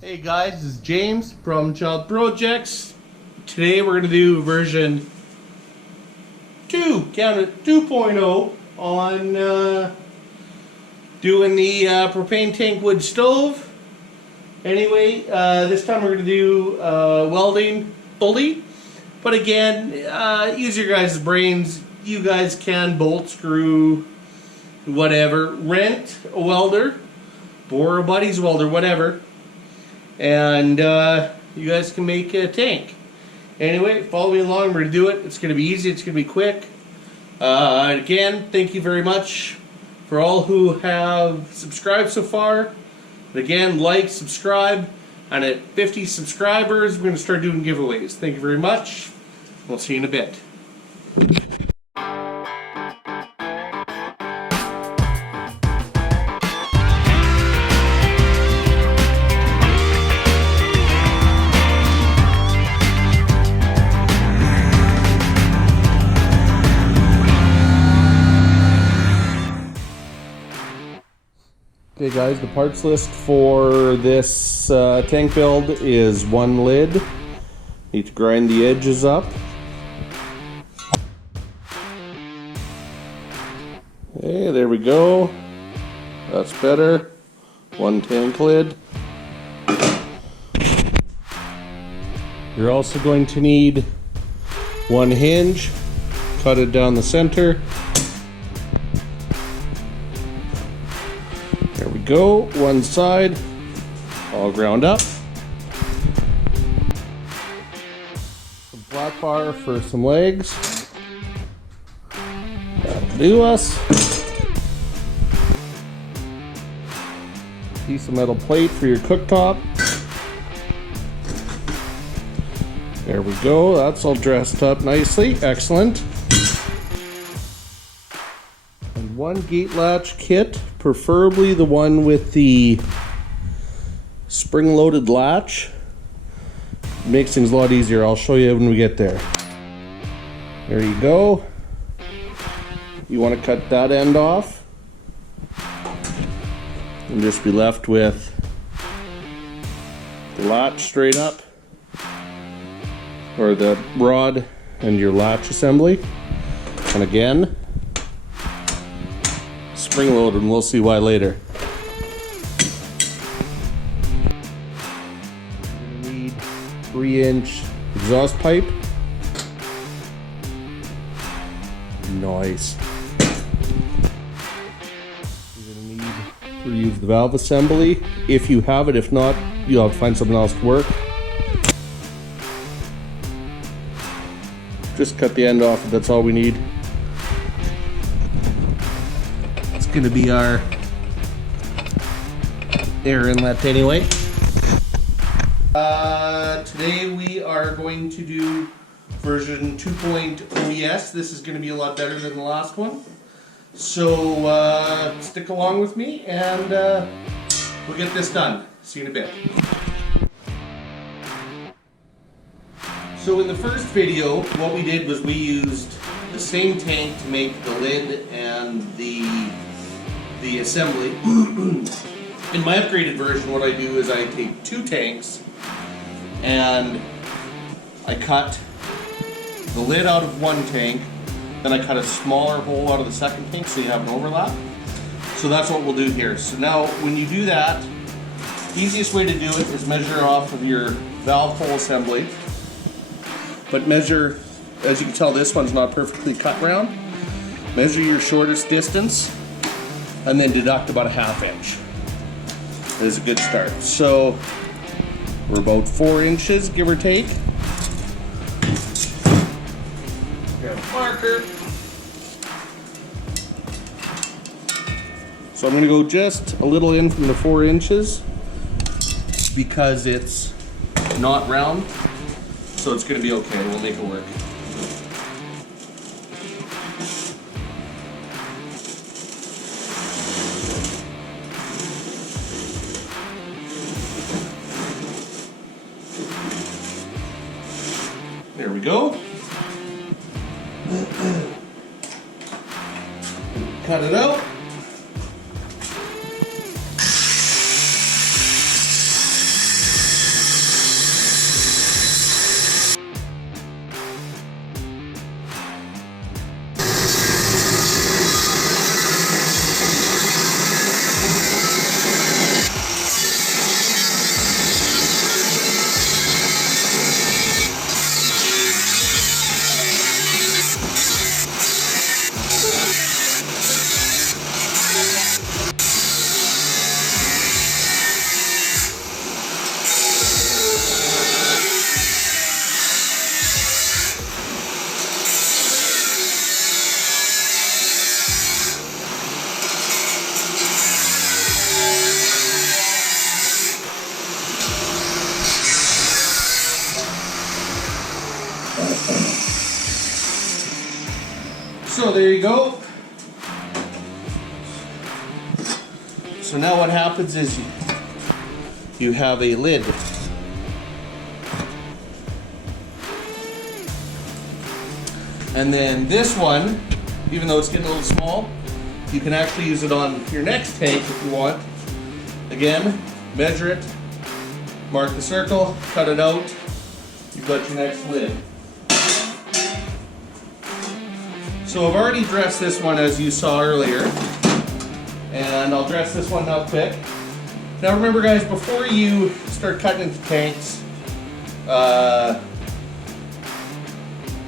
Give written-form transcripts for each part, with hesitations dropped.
Hey guys, this is James from Child Projects. Today we're going to do version 2.0 on doing the propane tank wood stove. Anyway, this time we're going to do welding fully. But again, use your guys' brains. You guys can bolt, screw, whatever. Rent a welder, borrow a buddy's welder, whatever. And you guys can make a tank. Anyway, follow me along. We're going to do it. It's going to be easy. It's going to be quick. Again, thank you very much for all who have subscribed so far. Again, like, subscribe. And at 50 subscribers, we're going to start doing giveaways. Thank you very much. We'll see you in a bit. Okay guys, the parts list for this tank build is one lid. Need to grind the edges up. Okay, there we go. That's better. One tank lid. You're also going to need one hinge. Cut it down the center. There we go. One side, all ground up. Some flat bar for some legs. That'll do us. Piece of metal plate for your cooktop. There we go. That's all dressed up nicely. Excellent. And one gate latch kit, preferably the one with the spring-loaded latch. Makes things a lot easier. I'll show you when we get there. There you go. You want to cut that end off and just be left with the latch straight up, or the rod and your latch assembly. And again, spring loaded, and we'll see why later. You're gonna need 3-inch exhaust pipe. Nice. You're gonna need to use the valve assembly if you have it. If not, you'll have to find something else to work. Just cut the end off, that's all we need. It's gonna be our air inlet anyway. Today we are going to do version 2.0. Yes, this is gonna be a lot better than the last one. So stick along with me and we'll get this done. See you in a bit. So in the first video, what we did was we used the same tank to make the lid and the assembly. In my upgraded version, what I do is I take 2 tanks and I cut the lid out of one tank, then I cut a smaller hole out of the second tank so you have an overlap. So that's what we'll do here. So now when you do that, the easiest way to do it is measure off of your valve hole assembly. But measure, as you can tell, this one's not perfectly cut round. Measure your shortest distance and then deduct about a 1/2 inch. That is a good start. So we're about 4 inches, give or take. Grab a marker. So I'm going to go just a little in from the 4 inches because it's not round. So it's going to be okay, we'll make it work. There we go. Cut it out. So there you go. So now what happens is you have a lid. And then this one, even though it's getting a little small, you can actually use it on your next tank if you want. Again, measure it, mark the circle, cut it out, you've got your next lid. So I've already dressed this one as you saw earlier, and I'll dress this one now quick. Now remember guys, before you start cutting into tanks,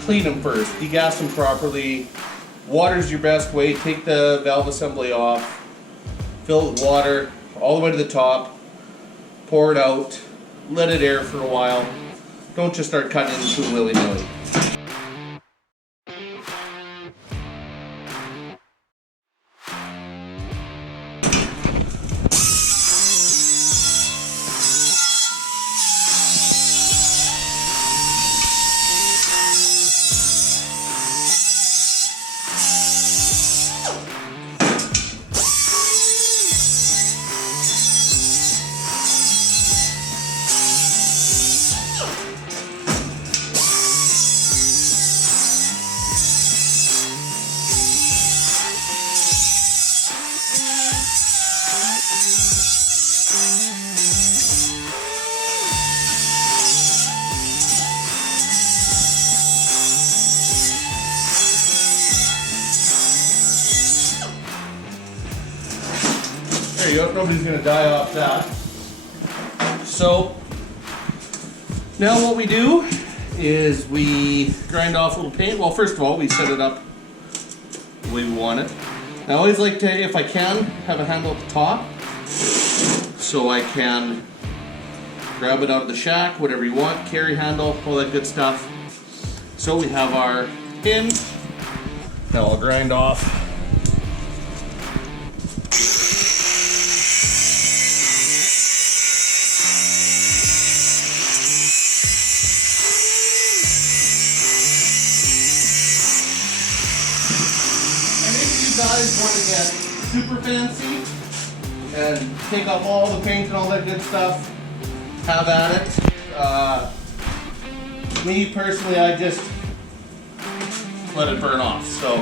clean them first, degas them properly. Water's your best way. Take the valve assembly off, fill it with water all the way to the top, pour it out, let it air for a while. Don't just start cutting into it willy-nilly. There you go, nobody's going to die off that. So, now what we do is we grind off a little paint. Well, first of all, we set it up the way we want it. I always like to, if I can, have a handle at the top so I can grab it out of the shack, whatever you want, carry handle, all that good stuff. So we have our hinge. Now I'll grind off. Guys want to get super fancy and take off all the paint and all that good stuff, have at it. Me personally, I just let it burn off. So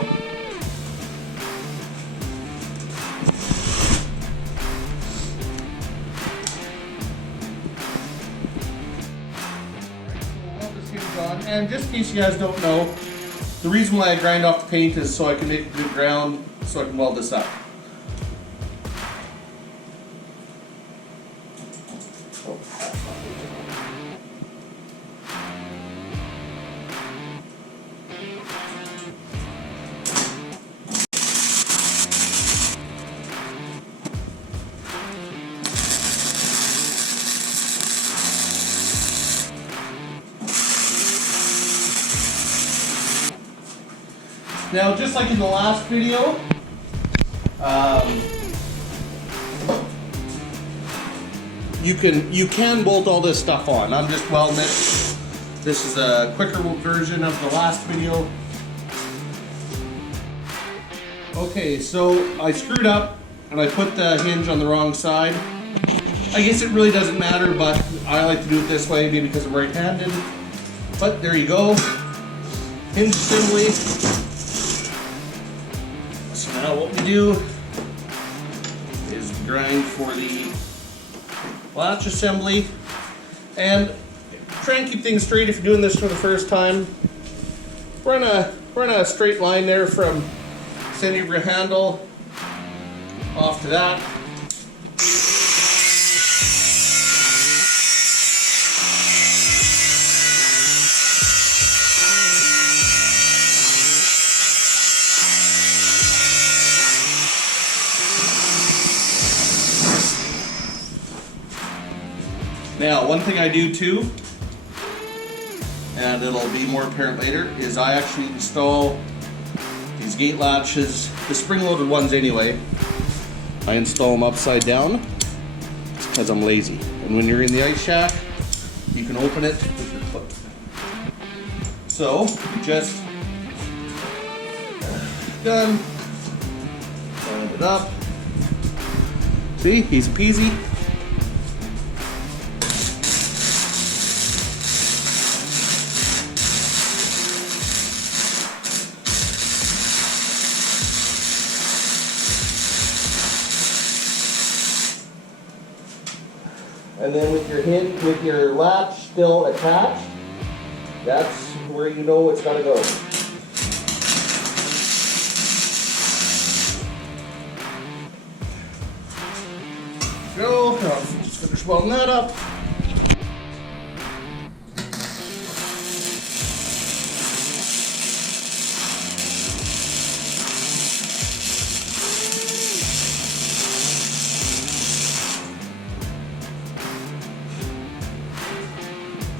we'll weld this hinge on, and just in case you guys don't know, the reason why I grind off the paint is so I can make a good ground so I can weld this up. Now, just like in the last video, you can bolt all this stuff on. I'm just welding it. This is a quicker version of the last video. Okay, so I screwed up and I put the hinge on the wrong side. I guess it really doesn't matter, but I like to do it this way, maybe because I'm right-handed. But there you go. Hinge assembly. So now what we do is grind for the latch assembly, and try and keep things straight if you're doing this for the first time. Run a straight line there from center of your handle off to that. Now, one thing I do too, and it'll be more apparent later, is I actually install these gate latches, the spring-loaded ones anyway. I install them upside down because I'm lazy. And when you're in the ice shack, you can open it with your foot. So, you just done. Line it up. See, easy peasy. And then with your latch still attached, that's where you know it's got to go. Go. I'll just finish welding that up.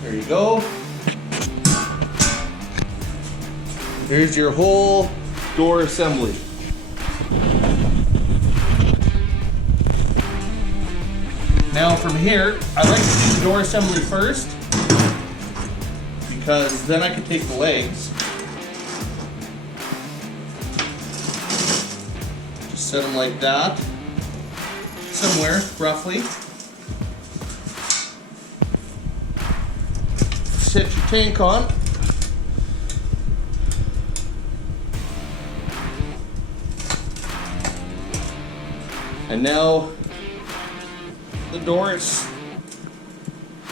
There you go. There's your whole door assembly. Now from here, I like to do the door assembly first because then I can take the legs, just set them like that, somewhere roughly. Set your tank on. And now the door is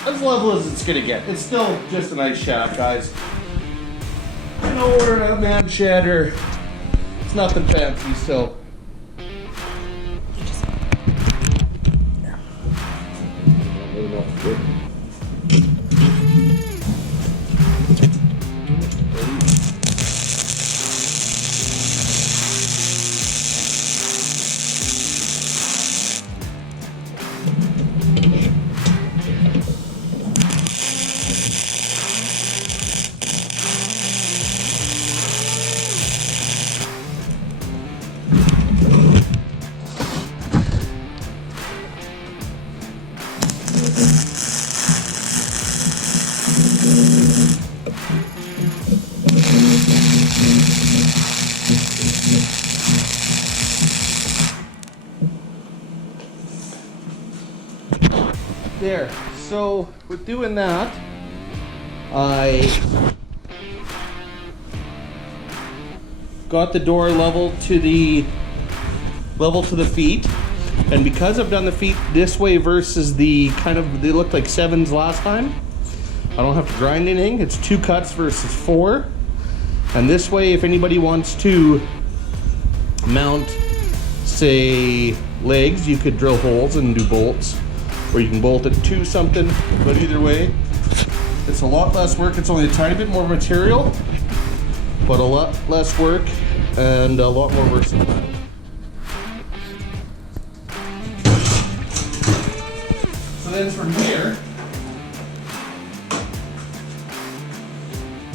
as level as it's gonna get. It's still just a nice shack, guys. I know we're in a man shed or it's nothing fancy, so. There, so with doing that, I got the door level to the feet, and because I've done the feet this way versus the they looked like 7s last time, I don't have to grind anything. It's 2 cuts versus 4, and this way if anybody wants to mount, say, legs, you could drill holes and do bolts. Or you can bolt it to something, but either way, it's a lot less work. It's only a tiny bit more material, but a lot less work and a lot more versatile. So then from here,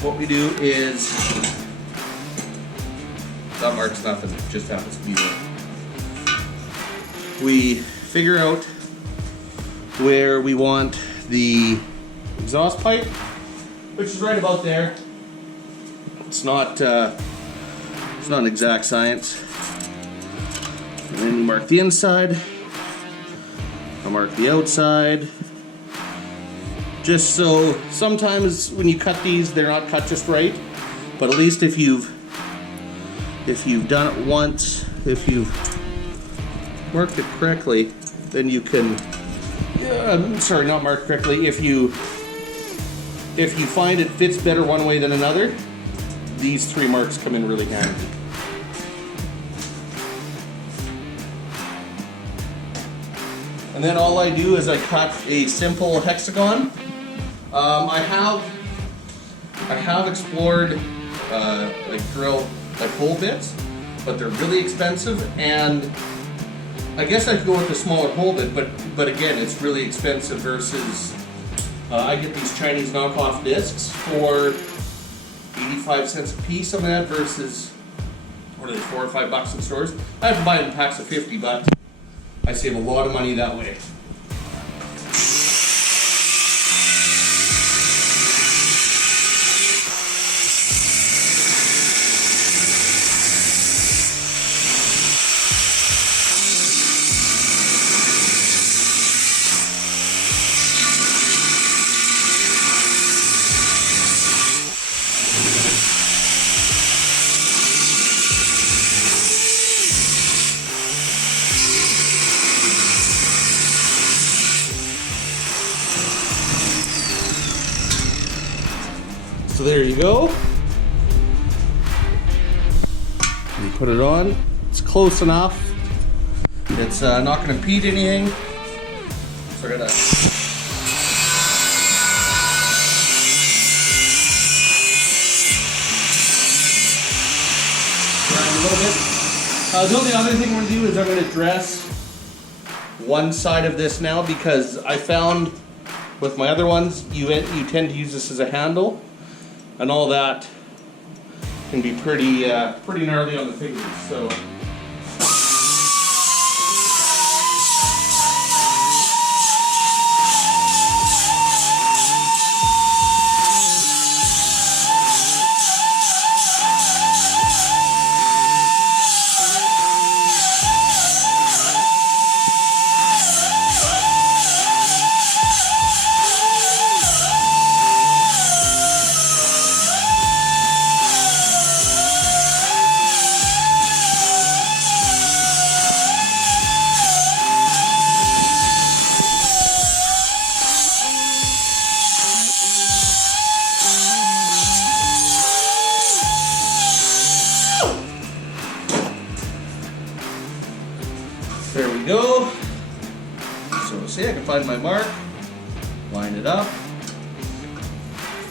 what we do is, that marks nothing, it just happens to be there. We figure out where we want the exhaust pipe, which is right about there. It's not an exact science. And then you mark the inside. I'll mark the outside. Just so sometimes when you cut these, they're not cut just right. But at least if you've done it once, if you've marked it correctly, then you can. I'm sorry, not marked correctly. If you find it fits better one way than another, these 3 marks come in really handy. And then all I do is I cut a simple hexagon. I have explored drill hole bits, but they're really expensive, and I guess I could go with a smaller hole bit, but again, it's really expensive versus, I get these Chinese knockoff discs for 85 cents a piece on that versus, what are they, $4 or $5 in stores? I have to buy it in packs of 50, but I save a lot of money that way. So there you go. You put it on. It's close enough. It's not going to impede anything. So we're going to grind a little bit. The only other thing we're going to do is I'm going to dress one side of this now, because I found with my other ones you tend to use this as a handle, and all that can be pretty gnarly on the fingers. So there we go. So see, I can find my mark, line it up,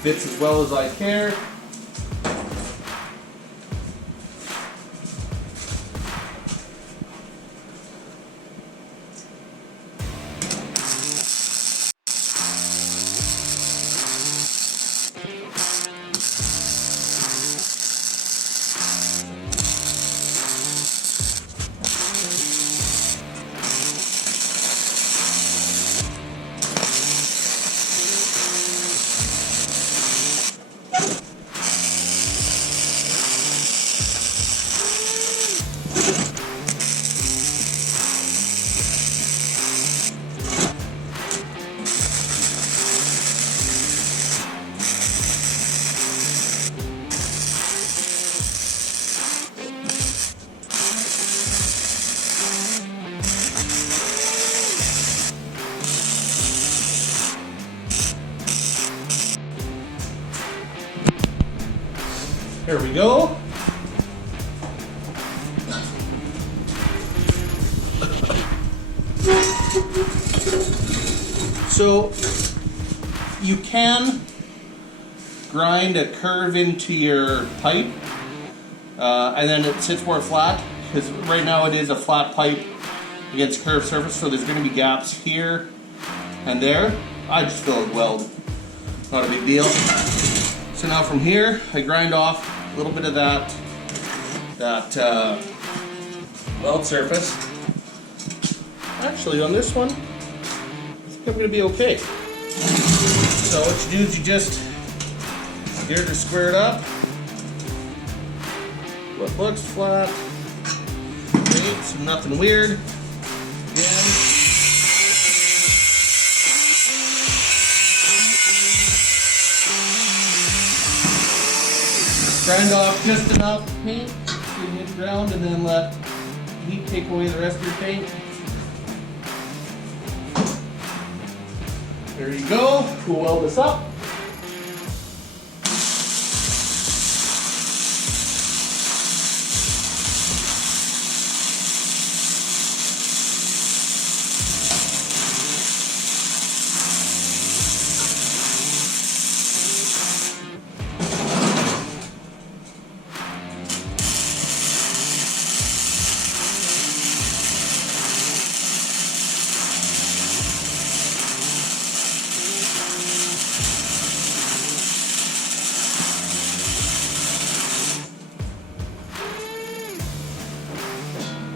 fits as well as I care. There we go. So you can grind a curve into your pipe, and then it sits more flat, because right now it is a flat pipe against a curved surface, so there's going to be gaps here and there. I just fill it weld, not a big deal. So now from here, I grind off a little bit of that weld surface. Actually, on this one, I think I'm going to be okay. So what you do is you just here to square it up. What looks flat. Okay, so nothing weird. Again. Grind off just enough paint so you hit the ground, and then let heat take away the rest of your paint. There you go. We'll weld this up.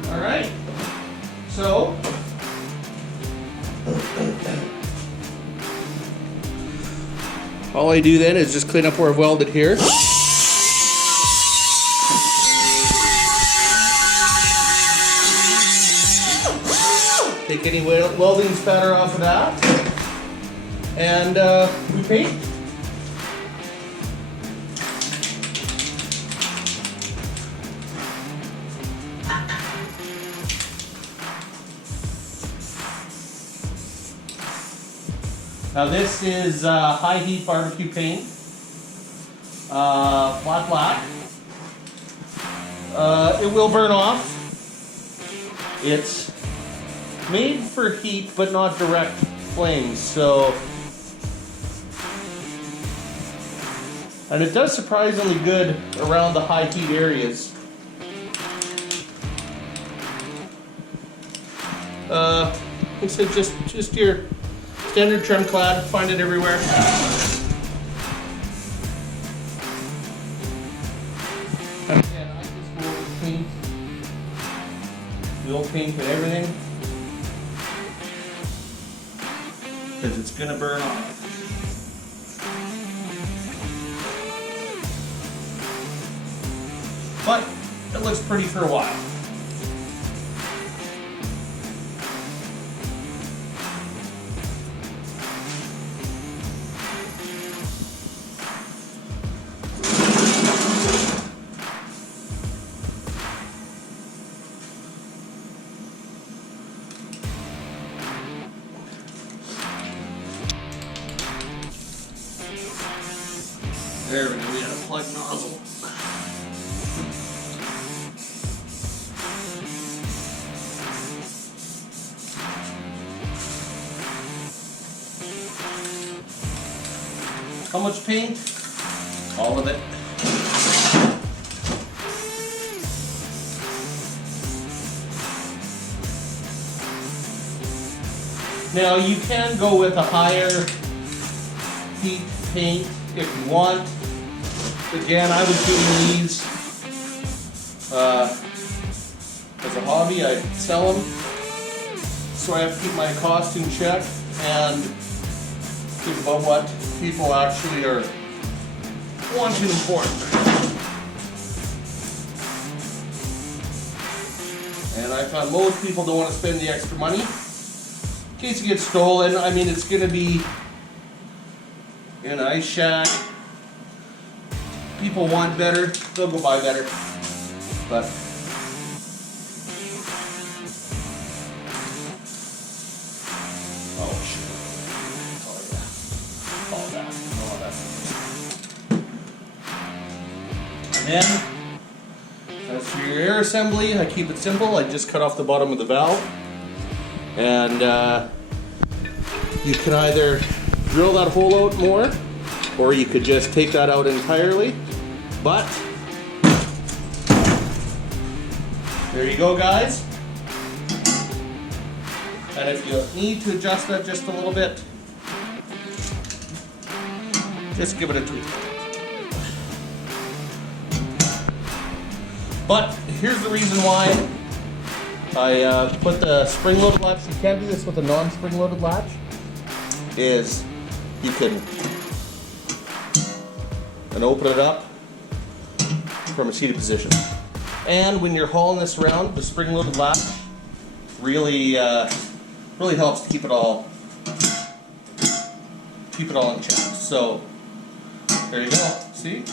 Alright, so all I do then is just clean up where I've welded here. Take any welding spatter off of that, and we paint. Now this is high heat barbecue paint. flat black. It will burn off. It's made for heat, but not direct flames, so. And it does surprisingly good around the high heat areas. Like I said, just your standard trim clad, find it everywhere. And again, I just go over paint, wheel paint and everything, because it's gonna burn off. But it looks pretty for a while. There we go, we got a plug nozzle. How much paint? All of it. Now you can go with a higher heat paint if you want. Again, I was doing these as a hobby. I sell them, so I have to keep my cost in check and think about what people actually are wanting for it. And I found most people don't want to spend the extra money in case it gets stolen. I mean, it's going to be in an ice shack. People want better, they'll go buy better. But oh shit. Oh yeah. All that. All that. And then as for your air assembly, I keep it simple. I just cut off the bottom of the valve. And you can either drill that hole out more, or you could just take that out entirely. But there you go, guys. And if you need to adjust that just a little bit, just give it a tweak. But here's the reason why I put the spring-loaded latch. You can't do this with a non-spring-loaded latch. Is you can open it up from a seated position. And when you're hauling this around, the spring-loaded latch really helps to keep it all in check. So there you go. See?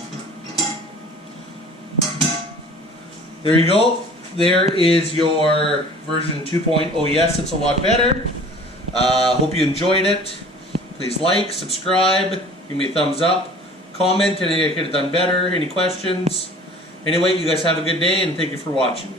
There you go. There is your version 2.0. Yes, it's a lot better. Hope you enjoyed it. Please like, subscribe, give me a thumbs up, comment, anything I could have done better, any questions. Anyway, you guys have a good day and thank you for watching.